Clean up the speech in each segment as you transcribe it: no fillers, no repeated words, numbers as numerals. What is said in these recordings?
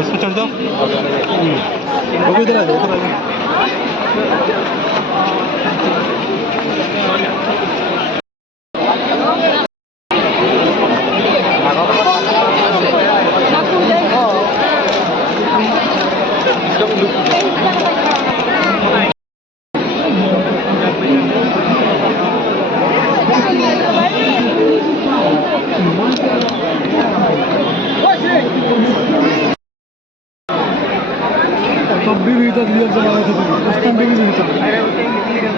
इसमें चल जाओ वो भी इधर आ जाओ इधर आ जाओ तब भी मिलता दिया जमाना था उस टाइम भी मिलता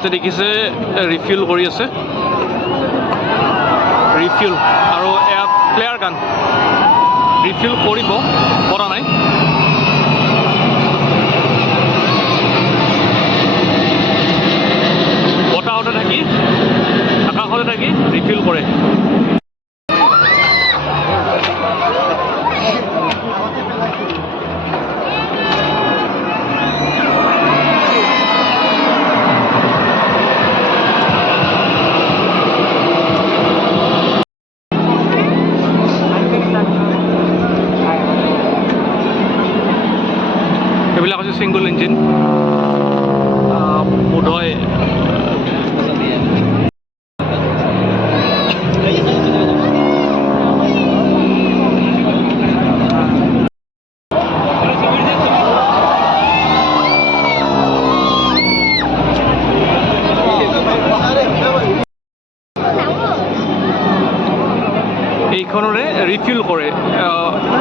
ইয়াতে দেখিছে ৰিফিউল কৰি আছে, ৰিফিউল আৰু এয়া ফ্লেয়াৰ গান ৰিফিউল কৰিব পৰা নাই। বতাহতে থাকি আকাশতে থাকি ৰিফিউল কৰে। এইবিলাক হৈছে ছিংগল ইঞ্জিন বোধহয় এইখনৰে ৰিফিল কৰে,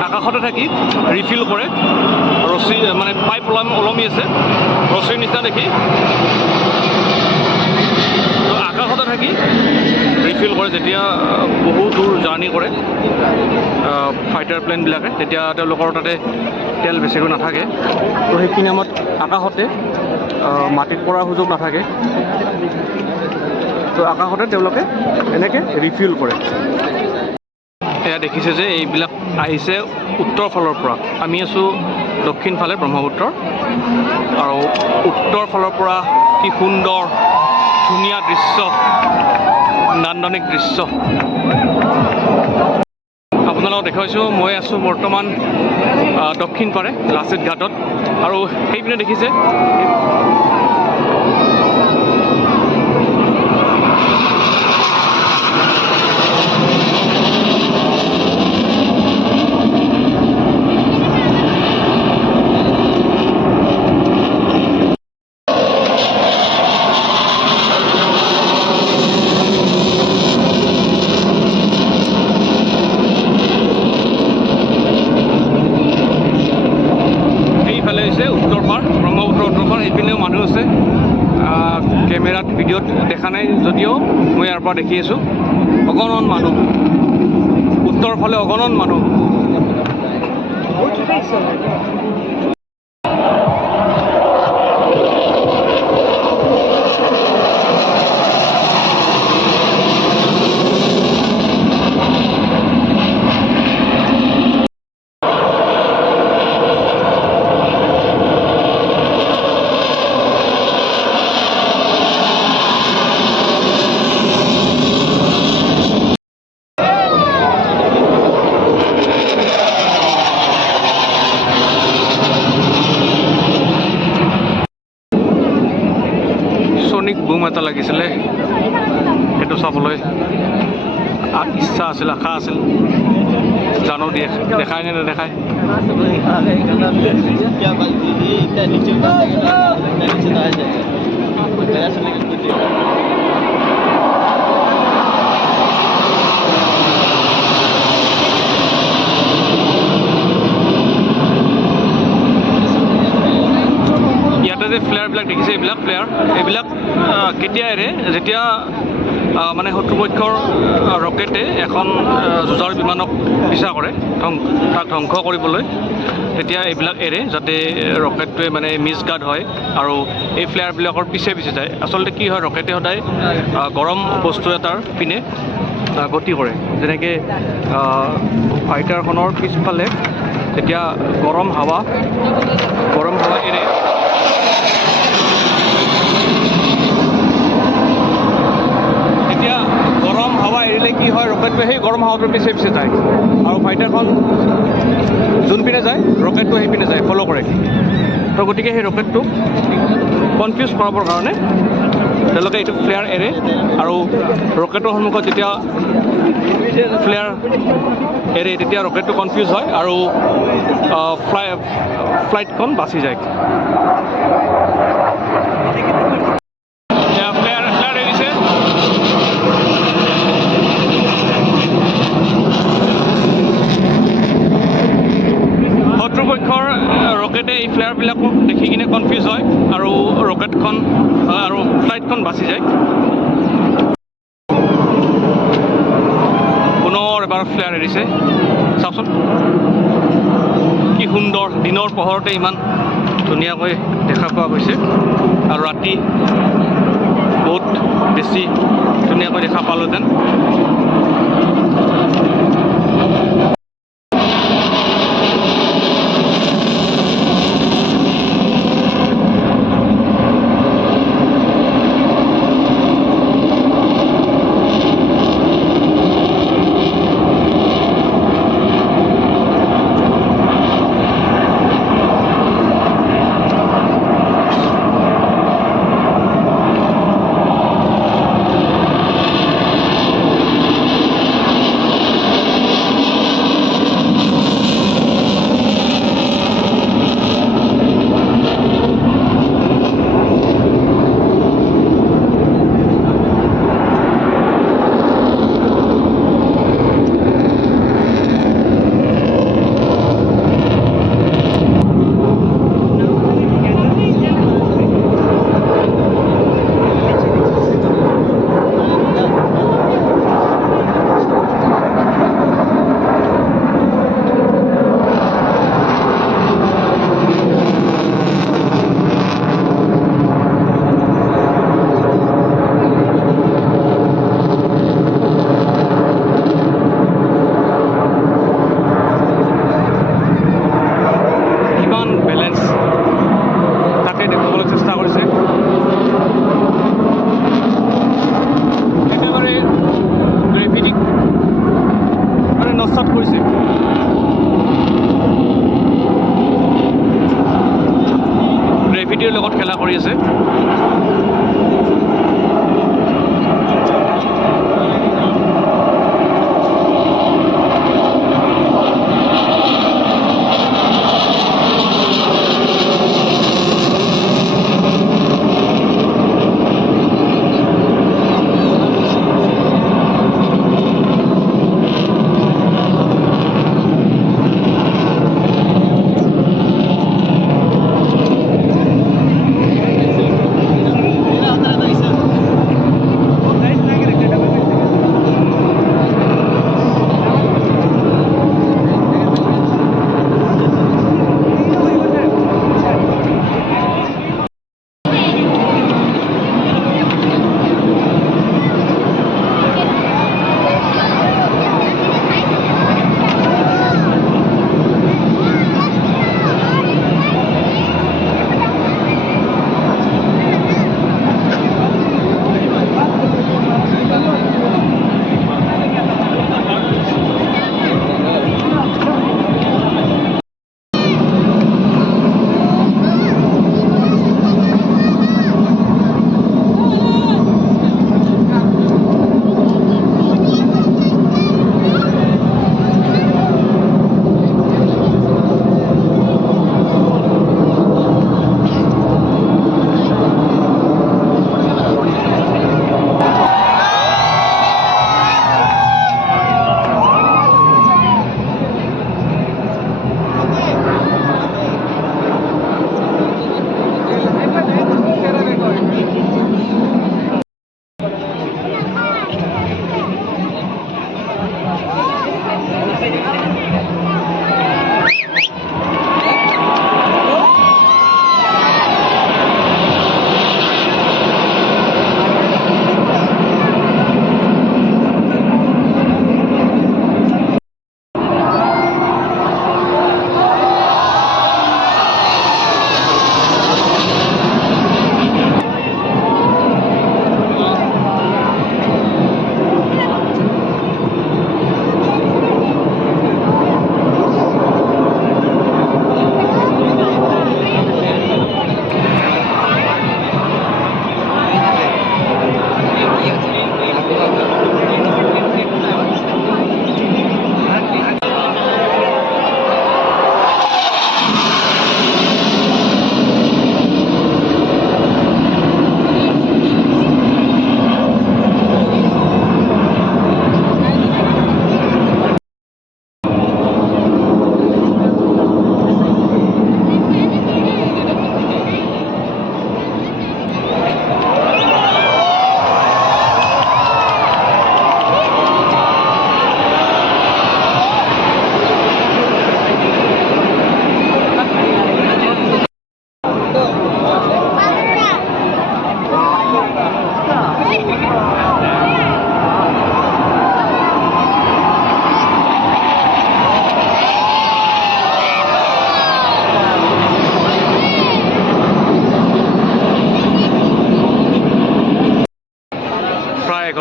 আকাশতে থাকি ৰিফিল কৰে। ৰছী মানে পাইপ ওলমি আছে ৰছীৰ নিচিনা দেখি, আকাশতে থাকি ৰিফিল কৰে। যেতিয়া বহু দূৰ জাৰ্ণি কৰে ফাইটাৰ প্লেনবিলাকে, তেতিয়া তেওঁলোকৰ তাতে তেল বেছিকৈ নাথাকে, তো সেইখিনি সময়ত আকাশতে মাটিত পৰাৰ সুযোগ নাথাকে, তো আকাশতে তেওঁলোকে এনেকৈ ৰিফিল কৰে। এয়া দেখিছে যে এইবিলাক আহিছে উত্তৰ ফালৰ পৰা, আমি আছোঁ দক্ষিণ ফালে ব্ৰহ্মপুত্ৰৰ, আৰু উত্তৰ ফালৰ পৰা কি সুন্দৰ ধুনীয়া দৃশ্য, নান্দনিক দৃশ্য আপোনালোকক দেখুৱাইছোঁ। মই আছোঁ বৰ্তমান দক্ষিণ পাৰে লাচিত ঘাটত, আৰু সেইপিনে দেখিছে উত্তৰ পাৰ, ব্ৰহ্মপুত্ৰ উত্তৰ পাৰ, সেইপিনেও মানুহ আছে। কেমেৰাত ভিডিঅ'ত দেখা নাই যদিও মই ইয়াৰ পৰা দেখি আছোঁ অগণন মানুহ, উত্তৰ ফালে অগণন মানুহ। বুম এটা লাগিছিলে, সেইটো চাবলৈ ইচ্ছা আছিল, আশা আছিল, জানো দেখায় নে নেদেখায়। ইয়াতে যে ফ্লেয়াৰবিলাক দেখিছে, এইবিলাক কেতিয়া এৰে, যেতিয়া মানে শত্ৰুপক্ষৰ ৰকেটে এখন যুঁজাৰু বিমানক পিছা কৰে, তাক ধ্বংস কৰিবলৈ, তেতিয়া এইবিলাক এৰে যাতে ৰকেটটোৱে মানে মিছগাৰ্ড হয় আৰু এই ফ্লেয়াৰবিলাকৰ পিছে পিছে যায়। আচলতে কি হয়, ৰকেটে সদায় গৰম বস্তু এটাৰ পিনে গতি কৰে, যেনেকৈ ফাইটাৰখনৰ পিছফালে যেতিয়া গৰম হাৱা এৰে, এতিয়া গৰম হাৱা এৰিলে কি হয়, ৰকেটটোৱে সেই গৰম হাৱাটোৰ পিছে পিছে যায়, আৰু ফাইটাৰখন যোনপিনে যায় ৰকেটটো সেইপিনে যায়, ফ'ল' কৰে। তো গতিকে সেই ৰকেটটো কনফিউজ কৰাবৰ কাৰণে তেওঁলোকে এইটো ফ্লেয়াৰ এৰে, আৰু ৰকেটৰ সন্মুখত যেতিয়া ফ্লেয়াৰ এৰে তেতিয়া ৰকেটটো কনফিউজ হয় আৰু ফ্লাইটখন বাচি যায়। ফ্লেয়াৰ এৰিছে, শত্ৰুপক্ষৰ ৰকেটে এই ফ্লেয়াৰবিলাকক দেখি কিনে কনফিউজ হয় আৰু ৰকেটখন আৰু ফ্লাইটখন বাচি যায়। পুনৰ এবাৰ ফ্লেয়াৰ এৰিছে, চাওকচোন কি সুন্দৰ, দিনৰ পোহৰতে ইমান ধুনীয়াকৈ দেখা পোৱা গৈছে আৰু ৰাতি বহুত বেছি ধুনীয়াকৈ দেখা পালোঁহেঁতেন। গ্ৰেভিটিৰ লগত খেলা কৰি আছে।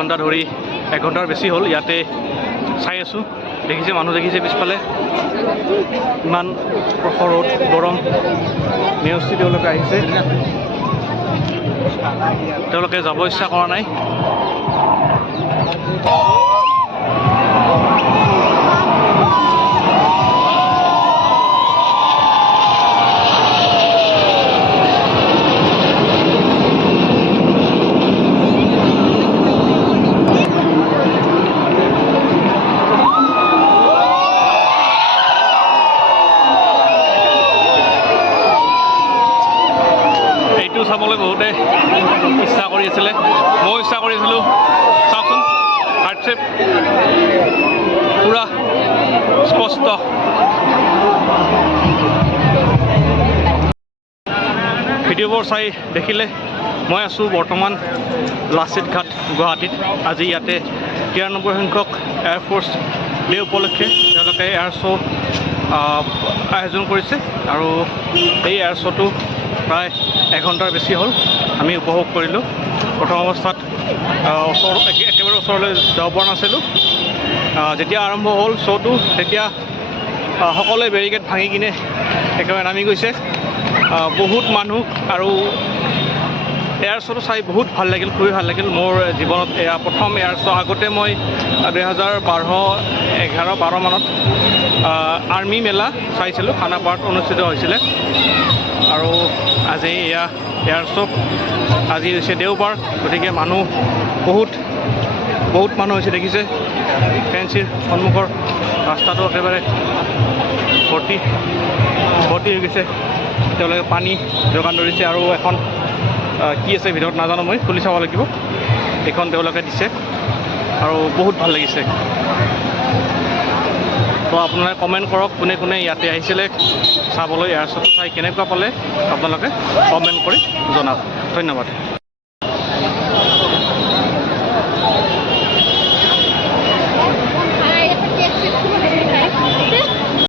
ঘণ্টা ধৰি 1 ঘণ্টাৰ বেছি হ'ল ইয়াতে চাই আছোঁ। দেখিছে মানুহ দেখিছে পিছফালে ইমান প্ৰখৰ ৰ'দ গৰম নেওচি তেওঁলোকে আহিছে। তেওঁলোকে যাব ইচ্ছা কৰা নাই। চাবলৈ বহুতে ইচ্ছা কৰি আছিলে, ময়ো ইচ্ছা কৰিছিলোঁ। চাওকচোন হাৰ্ট শ্বেপ পূৰা স্পষ্ট। ভিডিঅ'বোৰ চাই দেখিলে মই আছোঁ বৰ্তমান লাচিত ঘাট গুৱাহাটীত। আজি ইয়াতে 93 সংখ্যক এয়াৰফ'ৰ্চ ডে উপলক্ষে তেওঁলোকে এয়াৰ শ্ব' আয়োজন কৰিছে আৰু এই এয়াৰ শ্ব'টো প্ৰায় 1 ঘণ্টাৰ বেছি হ'ল। আমি উপভোগ কৰিলোঁ। প্ৰথম অৱস্থাত একেবাৰে ওচৰলৈ যাব পৰা নাছিলোঁ। যেতিয়া আৰম্ভ হ'ল শ্ব'টো তেতিয়া সকলোৱে বেৰিকেড ভাঙি কিনে একেবাৰে নামি গৈছে। বহুত মানুহ আৰু এয়াৰ শ্ব'টো চাই বহুত ভাল লাগিল, খুবেই ভাল লাগিল। মোৰ জীৱনত এয়া প্ৰথম এয়াৰ শ্ব'। আগতে মই 2012 মানত আৰ্মি মেলা চাইছিলোঁ, খানাপাৰাত অনুষ্ঠিত হৈছিলে। আৰু আজি এয়া এয়াৰ শ্ব'। আজি হৈছে দেওবাৰ, গতিকে মানুহ বহুত মানুহ হৈছে দেখিছে। ফেঞ্চিৰ সন্মুখৰ ৰাস্তাটো একেবাৰে ভৰ্তি হৈ গৈছে। তেওঁলোকে পানী যোগান ধৰিছে আৰু এখন কি আছে ভিতৰত নাজানো, মই খুলি চাব লাগিব। এইখন তেওঁলোকে দিছে আৰু বহুত ভাল লাগিছে। তো আপোনালোকে কমেণ্ট কৰক কোনে কোনে ইয়াতে আহিছিলে চাবলৈ। এয়াৰ শ্ব'টো চাই কেনেকুৱা পালে আপোনালোকে কমেণ্ট কৰি জনাওক। ধন্যবাদ।